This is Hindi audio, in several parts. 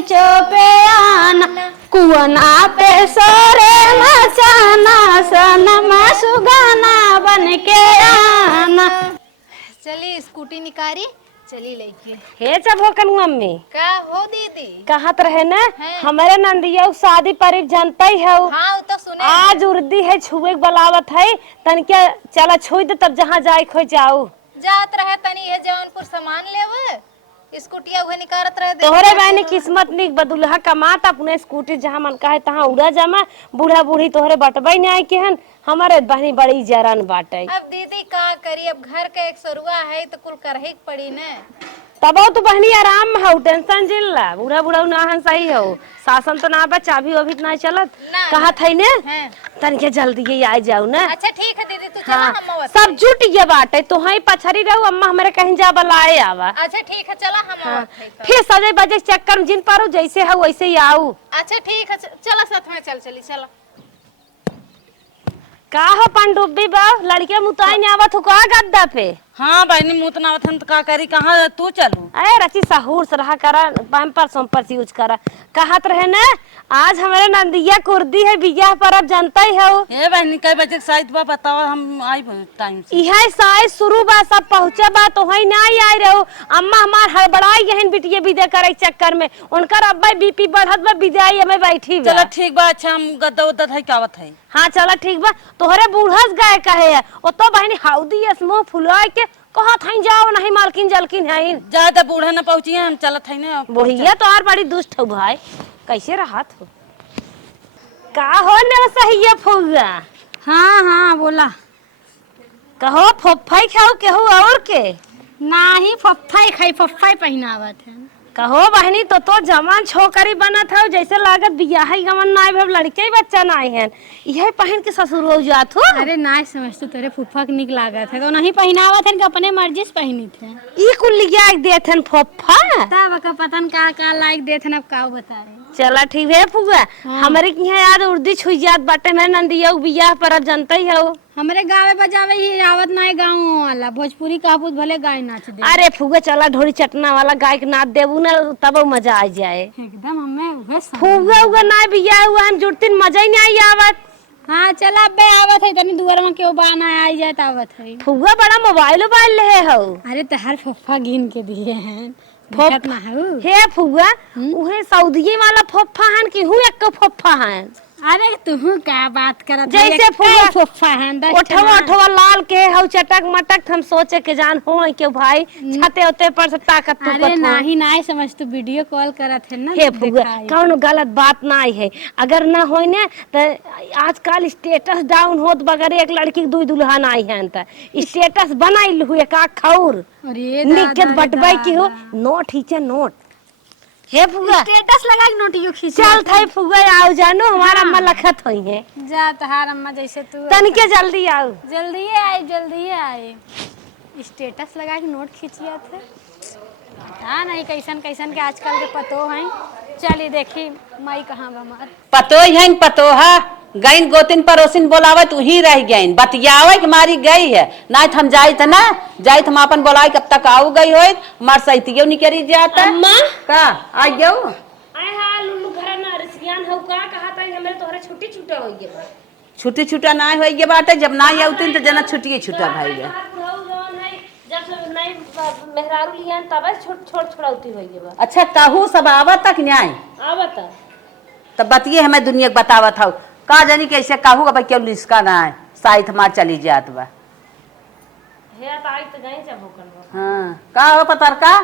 बगीचो पे आना, कुआना पे सोरे मचाना, सनमा सुगाना बन के आना। चली स्कूटी निकारी, चली लेके। हे जब हो कन मम्मी का हो दीदी? कहत रहे ना हमारे नंदिया शादी पर जनता ही है। हाँ वो तो सुने आज उर्दी है छुए बलावत है तन क्या चला छुई दे तब जहाँ जाए खो जाऊ। जात रहे तनी है जौनपुर सामान लेवे, स्कूटिया उहे निकारत रहे। तोहरे बहनी किस्मत निक बदुल्हा कमात अपने स्कूटी जहाँ मन कहे तहाँ उड़ा जामा। बूढ़ा बूढ़ी तोहरे बटबई नहीं आई केहन, हमारे बहनी बड़ी जरन बाटे। अब दीदी का करी, अब घर का एक सरुआ है तो कुल करही पड़ी ने। तब तो बहनी आराम में हो, टेंशन जिल्ला। बूढ़ा बूढ़ा ना सही हो, शासन तो ना बा, चाबी अभी ना चलत। कहा थे ने तन के जल्दी आ जाऊ ना। अच्छा ठीक है दीदी तू चला। हाँ, हम सब जुट ये बाटे तो ही पछरी रहू, अम्मा हमारे कहीं जा बलाए आवा। अच्छा ठीक है चला हम। हाँ, फिर सजे बजे चक्कर में जिन पारू जैसे है वैसे ही आऊ। अच्छा ठीक है चला साथ में चली चला। का हो पंडुब्बी बा, लड़के मुताई ने आवत हो का गद्दा पे? हाँ बहनी मुँह तो ना वथन तो का करी, कहाँ तू चलू? अरे रची सहूर से रहा करा, पैम्पर सोम्पर से यूज करा। कहत रहे ना आज हमारे नंदिया कुर्दी है बियाह पर, अब जानता ही हो। ए बहनी कई बजे शायद बा बताओ, हम आई टाइम से। यह शायद शुरू बा, सब पहुँचे बा तो वही नहीं आई रहो। अम्मा हमार हड़बड़ाई यहन बिटिया विदा करे चक्कर में, उनकर अब्बा बीपी बढ़त बा, विदाई हमें बैठी बा। चलो ठीक बा, अच्छा हम गद्दा उद्दा है कावत है। हाँ चला ठीक बा, तोहरे बूढ़स गए कहे है ओ तो बहनी हाउदी मुँह फुला के कहा था जाओ नहीं मालकिन जलकिन है। ज्यादा बूढ़ा न पहुँची हम चलत है ना। बुढ़िया तो और बड़ी दुष्ट हो भाई, कैसे रहा हो का हो न सही है फुगा। हाँ हाँ बोला। कहो फुफ्फाई खाओ केहू और के नाही फफ्फाई खाई, फफ्फाई पहनावत है। कहो बहनी तो जवान छोकरी बनत है, जैसे लागत बियाह गमन नाई भव लड़के ही बच्चा नाई है, यही पहन के ससुर हो जात हो। अरे नाय समझ तू, तेरे फुफ्फा के निक लागत है तो नहीं पहनावत है, अपने मर्जी से पहनी थे। ई कुल लिया देथन फुफ्फा तब का पतन का लाइक देथन, अब का बता रहे। चला ठीक है फुगा। हमारे की है यार उर्दी छुई जात बाटे ना नंदिया बियाह पर, अब जनता ही हो। हमरे गावे बजावे ही आवत नाय, गाँव वाला भोजपुरी काबूत भले गाय नाच दे। अरे फुगा चला ढोरी चटना वाला गाय के नाच देबू ना तब मजा आ जाए। एकदम हमें फुगा उगा ना बियाह हुआ हम जुड़तीन मजा ही नहीं आवत। हाँ चला बे आवत है, तनी दुआर में क्यों बाना आई जाए आवत है। फुगा बड़ा मोबाइल ले हो। अरे तो हर फुफ्फा गिन के दिए हैं हे फुगा उहे सऊदी वाला फुफ्फा हन कि हूँ एक फुफ्फा हन। अरे तू का बात करत, जैसे फुफ्फा है ओठवा लाल के हौ चटक मटक, हम सोचे के जान हो के भाई छाते होते पर से ताकत तू। अरे नहीं नहीं समझ तू, वीडियो कॉल करत है ना। हे फुगा कौन गलत बात नहीं है, अगर ना होई ने तो आजकल स्टेटस डाउन होत बगैर एक लड़की दुई दुल्हन आई है त स्टेटस बनाइल हुए का खौर निकत बटबाई की हो नोट खींचे नोट। हे फुगा स्टेटस लगा के नोटियो खींच चल थे फुगा आओ जानो, हमारा अम्मा लखत होई है। जा तहार अम्मा जैसे तू तन के जल्दी आओ। जल्दी जल्दी आए। स्टेटस लगा के नोट खींचिया थे। हाँ नहीं कैसन कैसन के आजकल के पतो हैं। चली देखी माई कहाँ बमार पतो है पतो है गईन गोतिन पड़ोसिन बोलावे तू ही रह गईन बतियावे कि मारी गई है ना हम जाई त ना जाई हम अपन बोलाए कब तक आऊ गई होई मार सहितियो निकरी जाता। अम्मा का आ गयो आय हां लुल्लू घर ना रसियान हो का कहा था हमरे तोहरे छुट्टी छूटा होई गे बा। छुट्टी छूटा ना होई गे बाटे, जब ना आउतिन त जना छुट्टी छूटा भाई गे। जब नहीं मेहरारू लियान तब छोड़ौती होई गे बा। अच्छा कहू सब आवत तक न्याय आवत तब बतिए हमें दुनिया के बतावत हौ का जानी कैसे कहू अब क्यों लिस्का ना है साइथ मार चली जात बा। हे ताई त गई जब होकन बा। हां का हो पतर का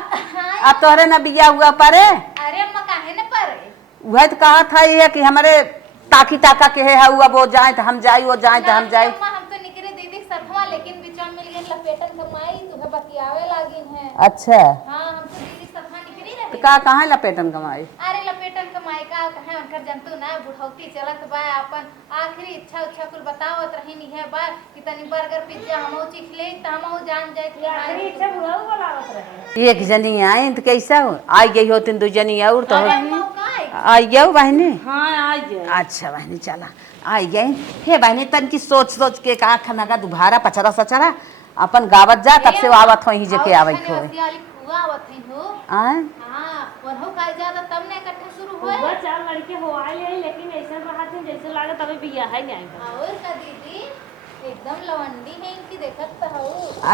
अब तोहरे ना बिया हुआ परे। अरे अम्मा काहे न परे, वह तो कहा था ये कि हमारे ताकी ताका के है हुआ वो जाए तो हम जाई, वो जाए तो हम जाए। अम्मा हम तो निकरे दीदी सफवा, लेकिन बीच में मिल गई लपेटन कमाई तुम्हें बतियावे लागिन है। अच्छा हां हम तो दीदी सफवा निकरी रहे। तो का कहां लपेटन कमाई? अरे लपेटन कमाई का कहे उनकर जंतु ना बुढ़ौती चलत बा, अपन आखिरी इच्छा उच्छा कुल बतावत रही है बा कि तनी बर्गर पिज्जा हमहु चीख ले त हमहु जान जाए कि आखिरी इच्छा बुढ़ऊ बोलावत रहे। एक जनी आई तो कैसा हो आई गई हो तीन दो जनी और तो आई गयो बहनी। हाँ आई गए। अच्छा बहनी चला आई गई। हे बहनी तन की सोच सोच के का खाना का दुबारा पचरा सचरा अपन गावत जा तब से आवत हो ही जके आवत हो। आवत है हो। हां हां वनहु का ज्यादा तब ने इकट्ठा शुरू होए बस चार लड़के हो आए लेकिन ऐसा बात है जैसे लागत अभी बियाह है नहीं और का दीदी एकदम लवंडी है इनकी देखत तो हो।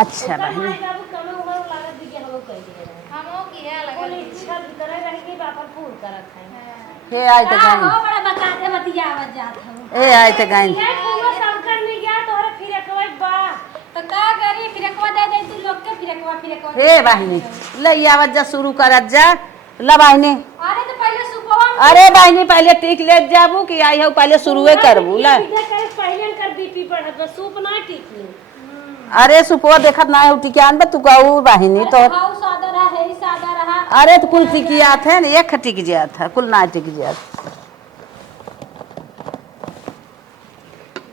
अच्छा बहनी बाबू कम उम्र लागत बियाह हो कह दिए हमो की है कोई लगल इच्छा भीतर रह के बापर पूर करत है हे आए तो गई हो बड़ा बताते बतियावत जात हूँ। ए आए तो गई ये पूरा शंकर नहीं गया तोहरे फिर एकवे बा तो का करी फिर एकवा दे दे तू लोग के फिर एकवा हे बहनी ले आवत जा शुरू करत जा ला बहनी अरे तो पहले सुपवा में अरे बहनी पहले टिक ले जाबू कि आई हो पहले शुरुए करबू ला पहले कर बीपी बढ़त बा सूप ना टिकली अरे सुपवा देखत ना है टिकान बा तू कहू बहनी तो हाउ सादा रहा है सादा रहा। अरे तो कुल टिकिया थे न एक टिक जात है कुल ना टिक जात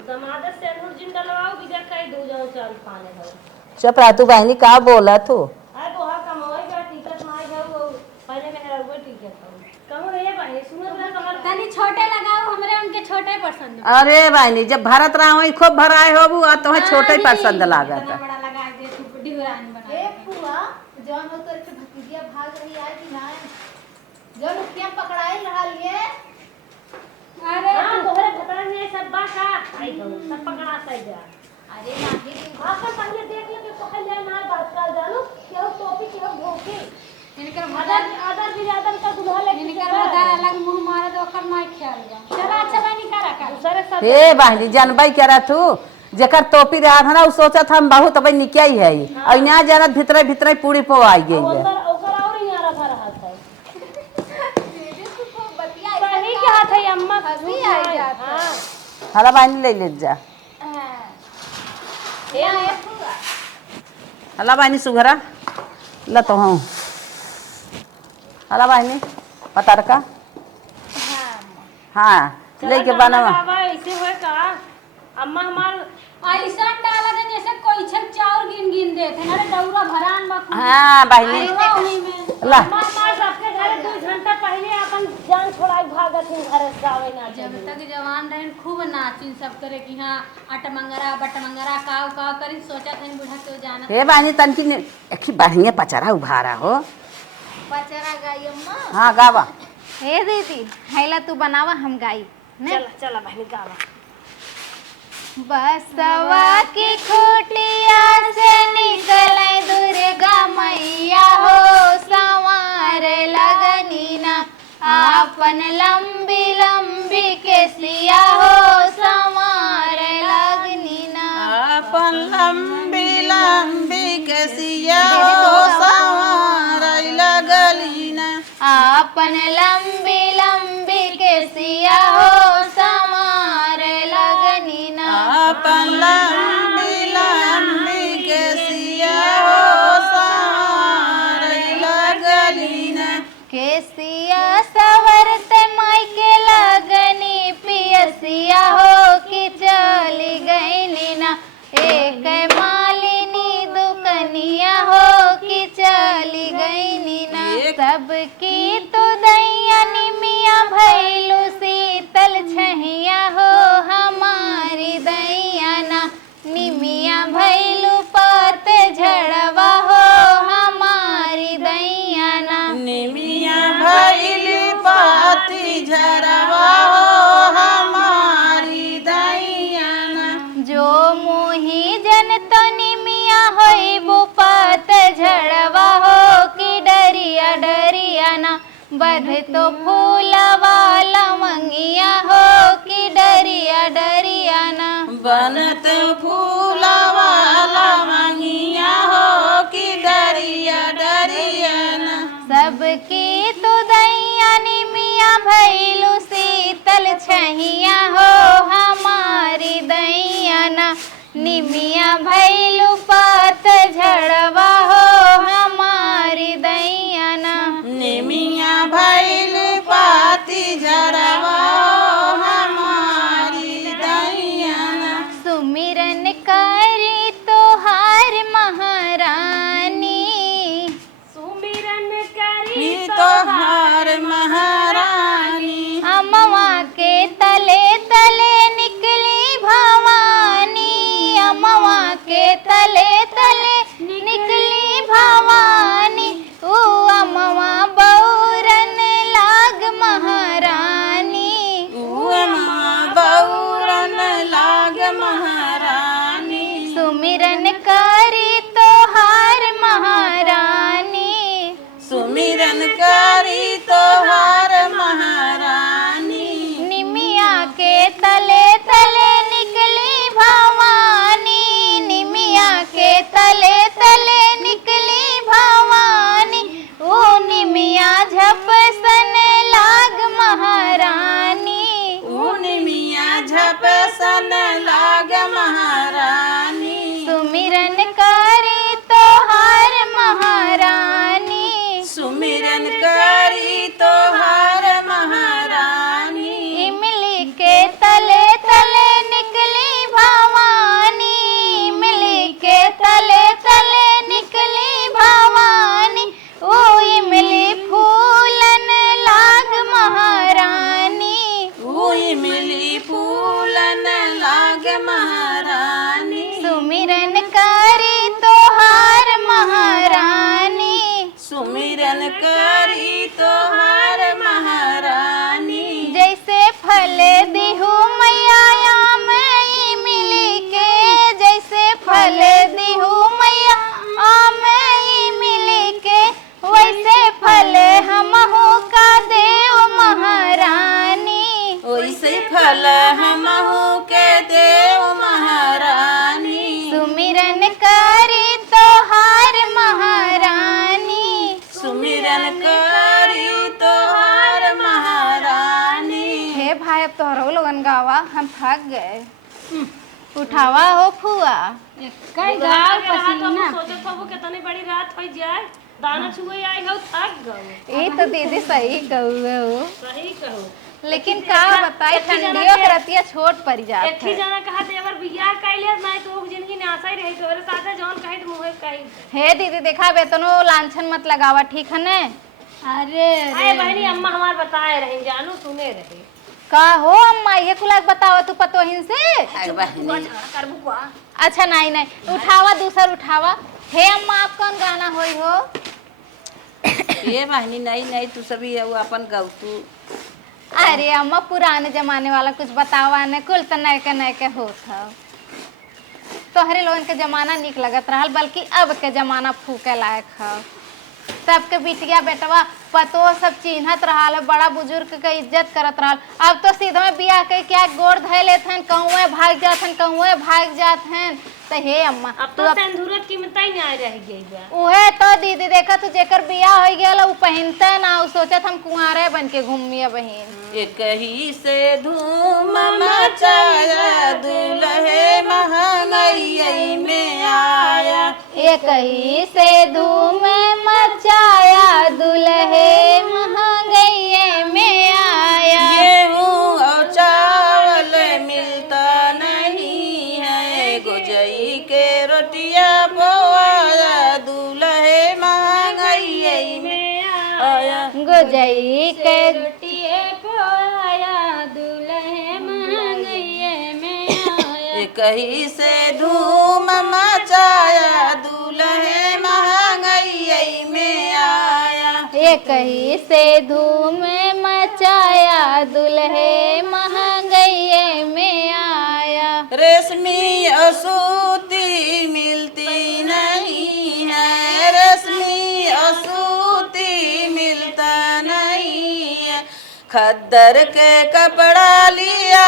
दमाद से नूर जिन डलवाओ बिजा कई दो जाओ चाल पाने हो चुप रह तू बहनी का बोला तू अरे तो हा कमाई का टिकट माई जाओ पहले में रहो टिकट कहूं रे भाई सुनो बड़ा कमर तनी छोटे लगाओ हमरे उनके छोटे पसंद। अरे बहनी जब भरत रहा वही खूब भराए होबू आ तो छोटे पसंद लागत इतना बड़ा लगा दे तू डिहुरान बना ए फुआ जौन हो तो के भतीजिया भाग रही है कि ना जौन क्या पकड़ाई रहा लिए अरे हां तोहरे पता नहीं सब बा का आई तो सब पकड़ा सही जा अरे नाही आपन पहले देख ले के पहले ना बात कर जानू केहू टोपी केहू धोती इनकर आदर आदर बिरादर का दूल्हा लेके इनकर मदर अलग मुंह मारे तो ओकर माई ख्याल जा चला अच्छा बनी करा का दूसरे सब हे बहनी जानबई करा तू जेकर टोपी रहा था ना उ सोचत हम बहुत अबे निकियाई है और यहाँ जानत भीतर भीतर पूरी पो आई गई है अंदर ओकर और ही आ रहा है दीदी तू खूब बतिया सही के हाथ है अम्मा हंसी आई जात है। हां हला बहनी ले ले जा ए फुआ हला बहनी सुघरा ल तो हूँ हला बहनी पतर का हाँ लेके बना बाबा ऐसे होए का अम्मा हमार ऐसा डाला दे जैसे कोई छन चाउर गिन गिन देते ना रे दौरा भरान में हाँ बहनी उन्हीं में ला अम्मा हमार सबके घर 2 घंटा पहले अपन जान छोड़ाई भागत हिन घर से आवे ना जब तक जवान रहन खूब नाचिन सब करे कि हाँ अटमंगरा बटमंगरा काव काव करी सोचा था बूढ़ा के जाना हे बहनी तनकी एक बढ़िया पचरा उभारा हो पचरा गाई अम्मा हाँ गावा हे दीदी हैला तू बनावा हम गाई ने चला चला बहनी गावा बसवा की खोटिया से निकले दुर्गा मैया हो संवार लगनी ना आपन लंबी लंबी केसिया हो संवार लगनी ना अपन लंबी लंबी कसिया हो सवार लगली ना आपन लंबी लंबी केसिया हो संवार लगनी ना अपन लंबी लंबी कसिया हो सवार लगली ना केसिया सवरते माई के लगनी पियसिया हो कि चली गई ना एक मालिनी दुकनिया हो कि चली गई ना सबकी तो दैया निमिया भैलू शीतल छहिया हो हमारी दैया ना निमिया भैलू पाते झड़वा हो हमारी दैया ना निमिया भैली पाती झरवा हो हमारी दैयाना जो मोही जन तो निमिया होई बुपात झड़वा हो कि डरिया डरिया ना बध तो फूलवा लवंगिया हो कि डरिया डरिया ना बनत फूला वाला मंगिया हो कि डरिया डरियाना सबकी तो दैया निमिया भैलू शीतल छहिया हो हमारी दैया ना निमिया भैलू पात झड़वा हो हमारी दैया ना निमिया भैल पाती झरवा हो हमारी दैयाना सुमिरन करी तोहार महारानी सुमिरन करी ही तोहार महारानी अमवा के तले तले निकली भवानी अमवा के तले तले निकली भवानी ओ अमवा बौर सुमिरन करी तोहार महारानी। निमिया के तले तले निकली भवानी, निमिया के तले तले निकली भवानी, ओ निमिया झपसन लाग महारानी, ओ निमिया झपसन लाग महारानी। सुमिरन करी तोहार महारानी, सुमिरन करी तोहार महारानी। इमली के तले तले निकली भवानी, इमली के तले तले निकली भवानी, ओ इमली फूलन लाग महारानी, ओ इमली फूलन लाग महारानी। सुमिरन करी तोहार महारानी, सुमिरन करी तोहार महारानी। जैसे फल दिहु मैया आमई मिली के, जैसे फल दिहु मैया आमई मिली के, वैसे फल हमहु का देव महारानी, ओइसे फल हमहु के देव महारानी। सुमिरन करी तोहार महारानी, सुमिरन करी तोहार महारानी। हे भाई अब तोहरो लोगन गावा, हम थक गए। उठावा हो फुआ। कई गाँव पसीना सोचे तो वो कितनी बड़ी रात हो जाए, दाना छुए आई हो थक गए। ये तो दीदी सही कहू हो, सही कहो। लेकिन का बताई ठंडियों के रतिया छोट पड़ जात एक ही जना कहा देवर बियाह कैले नहीं तो वो जिंदगी ने आशा ही रही तोरे साथे जौन कहे तो मुहे कही। हे दीदी देखा बेतनो लांछन मत लगावा, ठीक है ने? अरे अरे बहनी अम्मा हमार बताए रहे जानू सुने रहे। का हो अम्मा ये कुलाक बतावा तू पतोहिन से? करबू का अच्छा नहीं नहीं उठावा, दूसर उठावा। हे अम्मा आप कौन गाना होई हो? ये बहनी नहीं नहीं तू सभी अपन गाऊ तू। अरे अम्मा पुराने जमाने वाला कुछ बतावा ने, कुल तो नए के होत ह। तोहरे लोगन के जमाना निक लगत रहल, बल्कि अब के जमाना फूके लायक ह। सबके बिटिया बेटवा पतो सब चिन्हत रहल, बड़ा बुजुर्ग के इज्जत करत रहल। अब तो सीधा में बियाह के क्या गोड़ धै लेत हन, कहूँ भाग जात हन, कहूँ भाग जात हन। तो हे अम्मा अब तो सिंदूरत की मिताई नहीं रह गई बा। उहे तो दीदी देखा तू जेकर बियाह हो गया उ पहनते ना, उ सोचत हम कुंवारे बन के घूमिए बहन। एक ही से धूम मचाया दुल्हे महंगाई में आया, एक ही से धूम मचाया दुल्हे महंगाई में आया। गेहूं और चावल मिलता नहीं है, गुजई के रोटियां पवाया दुल्हे महंगाई में आया। गुजई के रोटिए पोया दूल्हे महंगाई में आया। एक ही से धूम मचाया दुल्हे महंगाई में आया, एक ही से धूम मचाया दुल्हे महंगाई में आया। रेशमी असूती मिलती नहीं है, रेशमी असूती मिलता नहीं है, खद्दर के कपड़ा लिया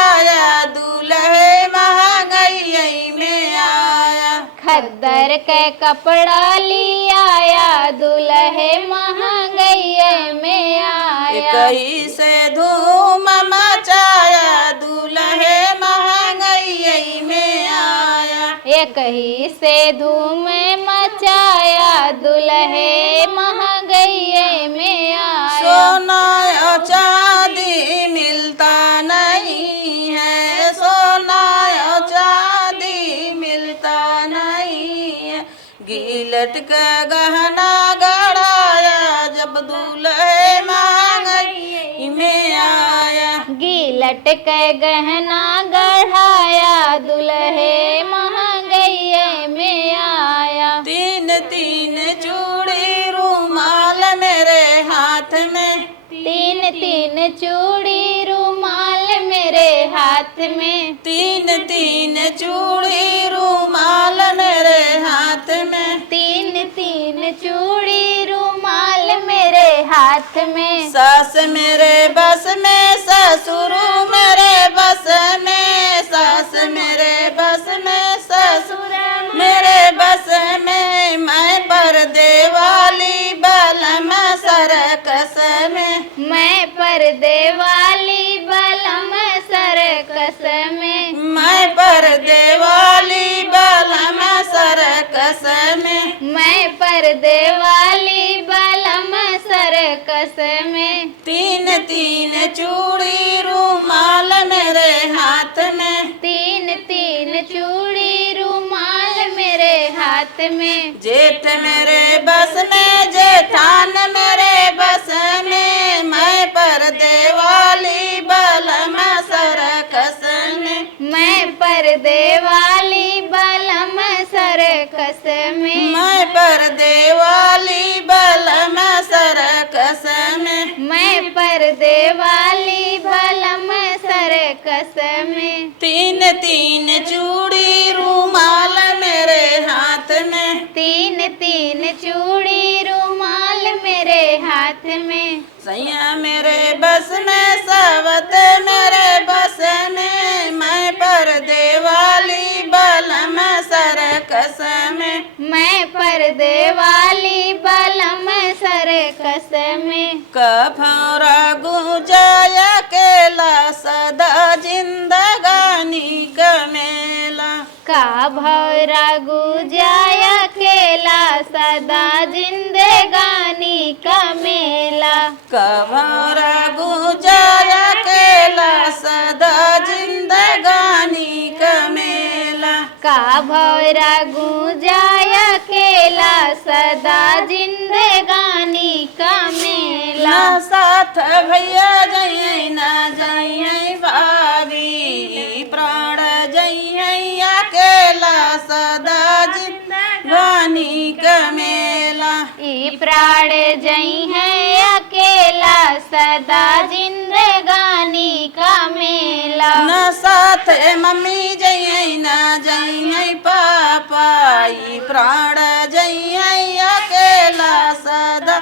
दूल्हे महंगाई में आया। खद्दर के कपड़ा लिया दुल्हे महंगाई में आया। एक ही से धूम मचाया दूल्हे महंगाई में आया, एक ही से धूम मचाया दुल्हे महंगाई में आया। सोना और चांदी मिलता नहीं है, सोना और चांदी मिलता नहीं है, गिलट का गहना गढ़ाया जब दूल्हे महंगाई में आया। गिलट के गहना गढ़ाया दुल्हे महंगाई में आया। तीन तीन चूड़ी रूमाल मेरे हाथ में, तीन तीन चूड़ी रुमाल मेरे हाथ में, तीन तीन चूड़ी रूमाल मेरे हाथ में, तीन तीन चूड़ी रुमाल मेरे हाथ हाथ में। सास मेरे बस में ससुर मेरे बस में, सास मेरे बस में ससुर मेरे बस में, मैं पर्दे वाली बलम सरकस में, मैं पर्दे वाली बलम सरकस में। मैं पर्दे वाली बलम सरकस में, मैं पर्दे वाली बलम सरकस में। तीन तीन चूड़ी रूमाल मेरे हाथ में, तीन तीन चूड़ी रुमाल मेरे हाथ में। जेठ मेरे बस में जेठान मेरे बस में, मैं पर्दे वाली बलम सरकस में, मैं पर्दे वाली बलम सरकस में। मैं पर्दे वाली बलम सरकस में, मैं पर्दे वाली बलम सरकस में। तीन तीन चूड़ी रूमाल मेरे हाथ में, तीन तीन चूड़ी रुमाल मेरे हाथ में। सैया मेरे बस में सावत मेरे बस में, मैं पर्दे वाली बलम सरकस में, मैं पर्दे वाली बलम सरकस में। कफरा गुजाया केला सदा जिंदगानी कमेला, का भौरा गुजाया केला सदा जिंदगानी का मेला। कफरा गुजाया केला सदा जिंदगानी कमेला, का भौरा गुजाया केला सदा जिंदगानी का मेला। ना साथ भैया जइयै ना जइयै भाभी, प्राण जइयै अकेला सदा जिंदगानी कमेला, ई प्राण जई है अकेला सदा जिंदगानी का मेला। ना साथ मम्मी जइयै ना जइयै पापा, ई प्राण जइयै अकेला सदा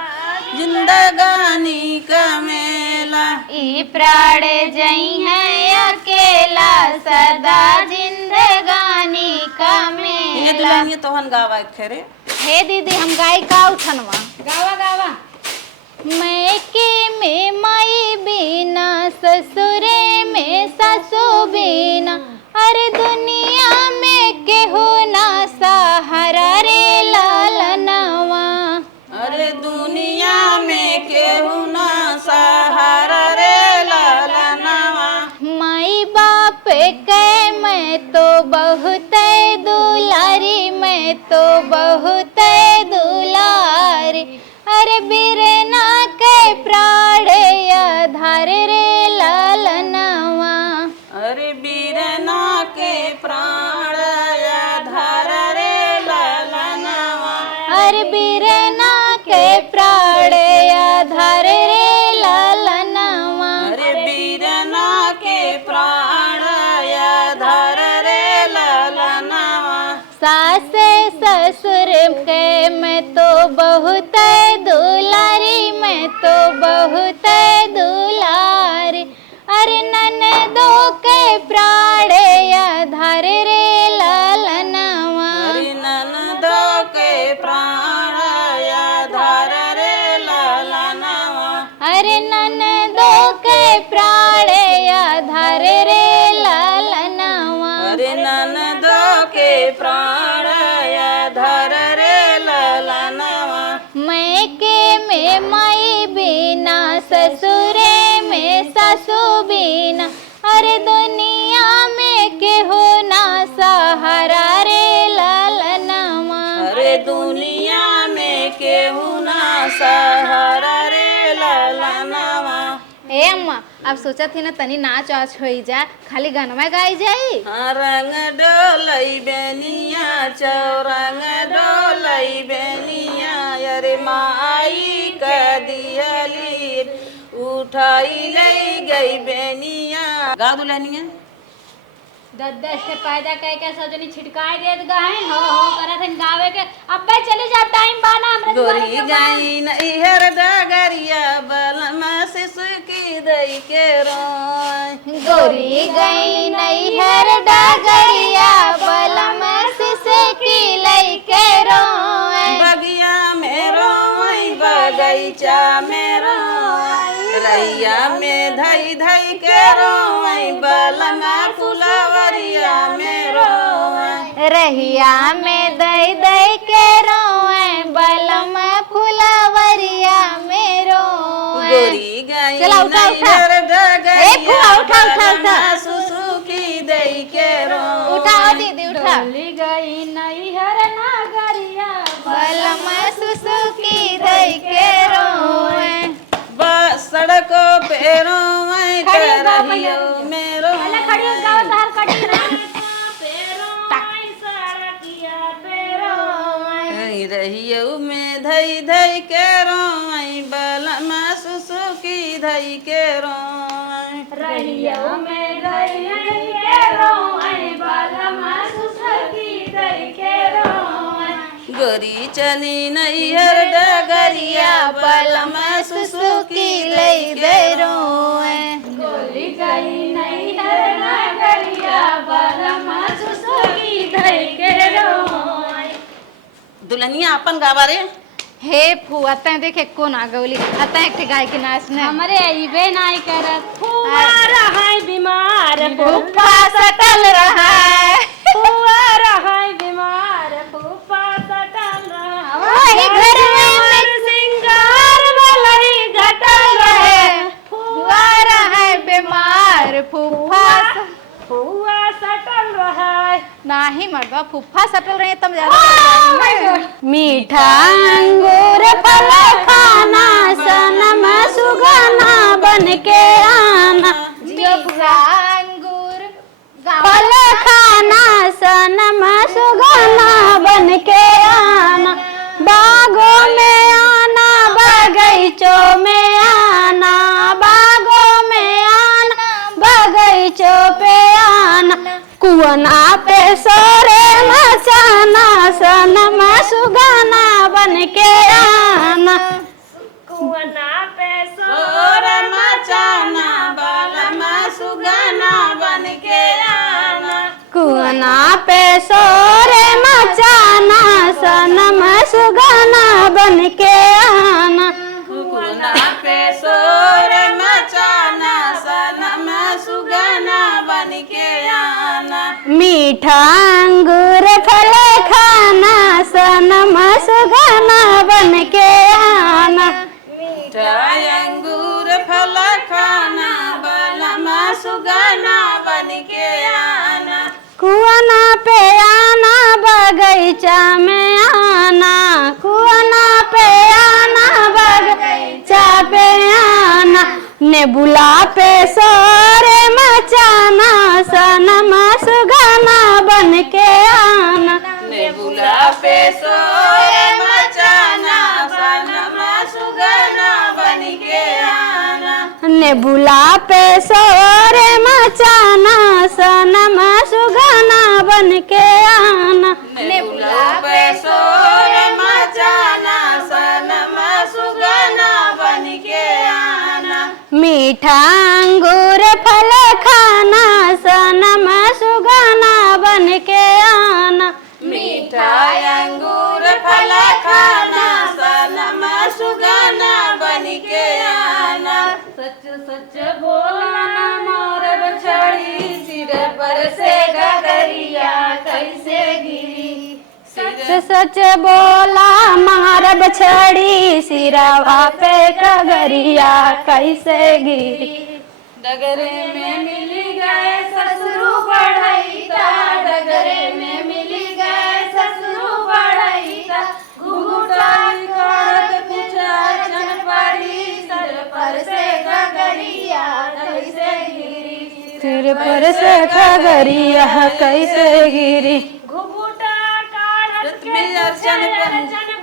जिंदगानी कमेला, ई प्राण जई है अकेला सदा जिंदगानी का ये मेला। दुल्हनिया तोहन गावा खरे। हे दीदी हम गाय का उठनवा गावा गावा। मैं के में माई बिना ससुरे में सासू बिना, अरे दुनिया में केहू ना सहारा रे लालनवा। अरे दुनिया में केहू ना सहारा रे लालनवा, माई बाप के मैं तो बहुत दुलारी, मैं तो बहुत दुलारी। अरे बिरना के प्राण आधार रे लालनवा। अरे बीरना के प्राण आधार रे लालनवा, अरे बिरना के प्राण आधार रे लालनवा। अरे बीरना के प्राण आधार रे लालनवा, सास ससुर के मैं तो बहुत दुलारी, मैं तो बहुत दुलारी। अरे ननदो के प्राण आधार रे लालनवा। अरे ननदो के प्राण आधार रे लालनवा, अरे ननदो के प्राण आधार रे लालनवा। अरे ननदो के प्राण आधार रे लालनवा, मैं के में माई बिना ससुरे में सासू बिना, अरे दुनिया में केहू ना सहारा रे लालनवा। अरे दुनिया में केहू ना सहारा रे लालनवा। ए अम्मा अब सोचा थी ना तनी नाच वाच हो जा, खाली गानवा गाई जाई। रंग डोलई बेनिया चौरंग डोलई बेनिया, अरे माई का दियली उठाई ले गई बेनिया। गा दुल्हनिया दद्दा से पैदा कह के सजनी छिटकाई देत गाए हो करत हन गावे के। अब्बे चली जा टाइम बाना हमरे गोरी जाइन इहर डगरिया के रोए गोरी गई नैहर डगरिया बलम सिसकी लैके रोए बगिया में रोए बगीचा में रोए रैया में धई धई के रोए बलमा फुलवरिया में रोए रहिया में दई दई के रोए बलम फुलवरिया में रोए गोरी गई चला, उठा, उठा। नैहर डगरिया ए, फुआ, उठा, उठा, उठा। बलमा सुसुकी दई के रोए उठाओ दीदी उठा गई नैहर नगरिया बलम सुसुकी दई के रोए बस सड़कों पे रोए करहियो में रोए रहियो में धई धई के रोए बलमा सुसुकी धई के रोए रहियो में धई के रोए बलमा सुसुकी धई के रोए गोरी चली नैहर डगरिया बलमा सुसुकी लई दे रोए गोरी गई नैहर नगरिया बलमा सुसुकी धई के रोए दुल्हनिया अपन गावा रे हे फुआ तै देखे कोन आ गौली अतै एक गाय के नाच ने हमरे अइबे नहीं करत फुआर है बीमार फुफा सटल रहा है फुआर है बीमार फुफा सटल रहा वही घर में सिंगार वाली घटल रहे फुआ रहा है बीमार फुफा फुआ सटल रहे नाही मरवा फुफा सटल रहे तब ज्यादा मीठा अंगूर फल खाना सनम सुगना बन के आना मीठा अंगूर फल खाना सनम सुगना बन के आना बागों में आना बगीचों में आना बागों में आना बगीचों पे आना कुआना पे सोरे मचाना सनम सुगना बन के आना कुआना पे और मचाना बलमा सुगना बन के आना कुआना पे सोरे मचाना सनम सुगना बन के आना कुना पे सोर मचाना सनम सुगना बन के आना मीठा अंगूर फल खाना सनम सुगना बन के आना मीठा अंगूर फल खाना बलमा सुगना बन के आना कुआना पे आना बगीचा में आना कुआना पे आना बगीचा पे आना नेबुला पे सोरे मचाना सनम सुगना बन के आना नेबुला पे सोर मचाना सनम सुगना बन के आना नेबुला पे सोरे मचाना सनम सुगना बन के आना नेबुला पे सोर मचाना सनम सुगना बन के आना मीठा अंगूर फल खाना सनम सुगना बन के आना मीठा अंगूर फल खाना सनम सुगना बन के आना सच सच बोलना मोर बछड़ी सिर पर से गगरिया कैसे गिरी सच सच बोला मार बछड़ी सिरवा पे कगरिया कैसे गिरी डगरे में मिल गए ससुरु बढ़ैता डगरे में मिल गए ससुरु बढ़ैता घुघुटा करत पूछा चन पड़ी सर पर से गगरिया कैसे गिरी सिर पर से कगरिया कैसे गिरी घुघुटा काढ़त चन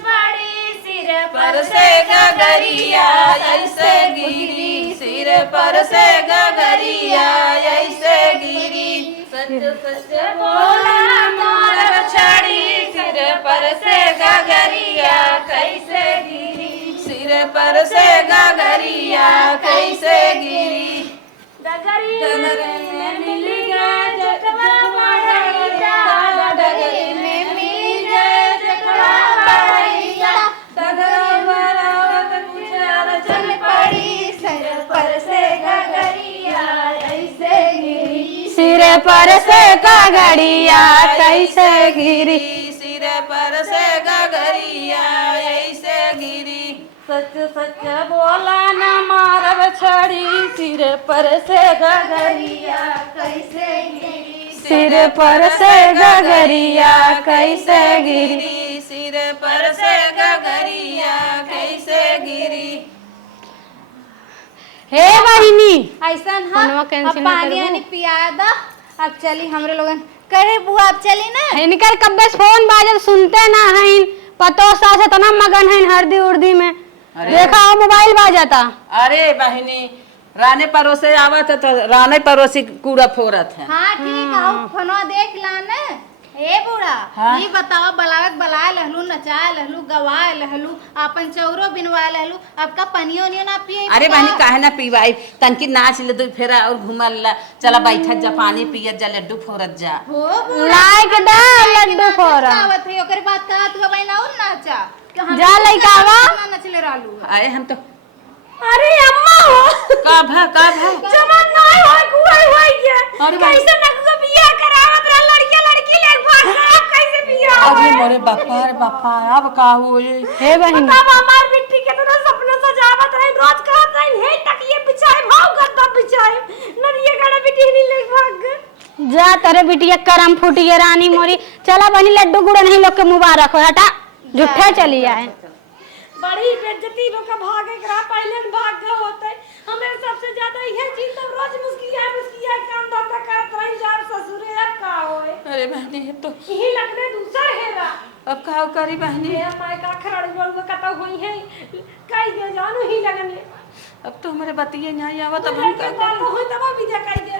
पड़ी सिर पर से गगरिया ऐसे गिरी सिर पर से गगरिया ऐसे गिरी सच सच बोला मोर बछड़ी सिर पर से गगरिया कैसे गिरी सिर पर से गगरिया कैसे गिरी डगरी में मिल गए जटवा बढ़ैया, डगरी में मिल गए जटवा बढ़ैया, डगरा बरावत कुचार चल पड़ी, सर पर से गगरिया ऐसे गिरी, सिर पर से गगरिया कैसे गिरी, सिर पर से गगरिया ऐसे गिरी। सच सच बोला न मारब छड़ी, सिर पर से गगरिया कैसे गिरी, सिर पर से गगरिया कैसे गिरी, सिर पर से गगरिया कैसे गिरी। हे बहिनी ऐसा फोनवा हाँ कैंसिल अब ना पानी करबू? वानी पिया दा। अब चली हमरे लोगन करे बुआ, अब चली ना। इनकर कब्बे से फोन बाजल सुनते ना हैं, पतो सास इतना मगन है हरदी उर्दी में। देखा हो मोबाइल बाजाता। अरे बहनी राने पड़ोसे आवत है तो राने पड़ोसी कूड़ा फोरत है। हाँ ठीक है, फोनो देख ला ना। ए बूढ़ा हाँ? ये बताओ, बलावत बलाए लहलू, नचाए लहलू, गवाए लहलू, अपन चौरो बिनवाए लहलू, अब का पनियो नियो ना पिए। अरे बहनी काहे ना पीवाई, तनकी नाच ले दो फेरा और घुमल ला, चला बैठत जा, पानी पियत जा, लड्डू फोरत जा। हो बूढ़ा लाइक दा लड्डू फोरा। आवत है ओकर बात का तू बहना और नाचा जा लइकावा। नचले रहलू। अरे हम तो अरे अम्मा हो कब है जवान नहीं होय कुआई होय के अरे भाई। कैसे नकसो बियाह करावत रह, लड़के लड़की ले भाग अब कैसे बियाह अरे होय। मोरे बापा रे बापा अब का होई। हे बहिनी तब हमार बिट्टी के तो सपना सजावत रही, रोज कहत रही हे तकिए बिछाए भाव गद्दा बिछाए, नरिये गड़ा बिट्टी नहीं ले भाग। जा तेरे बिटिया करम फूटिए रानी मोरी। चला बनी लड्डू गुड़ नहीं लोग के मुबारक हो, हटा झूठे चली आए। बड़ी बेइज्जती लोग का भागे करा, पहले न भाग गए होते। हमें सबसे ज्यादा यह चीज तो रोज मुस्किया काम धंधा करत रही जाब ससुरे, अब का होए। अरे बहनी ये तो यही लगने दूसर हेरा अब का करी बहनी, मेरा माय का खरड़ बड़ुआ कता हुई है, कई दे जानू ही लगने अब तो हमारे बतिये नहीं आवत, अब हम का तो होई तब भी जा कई दे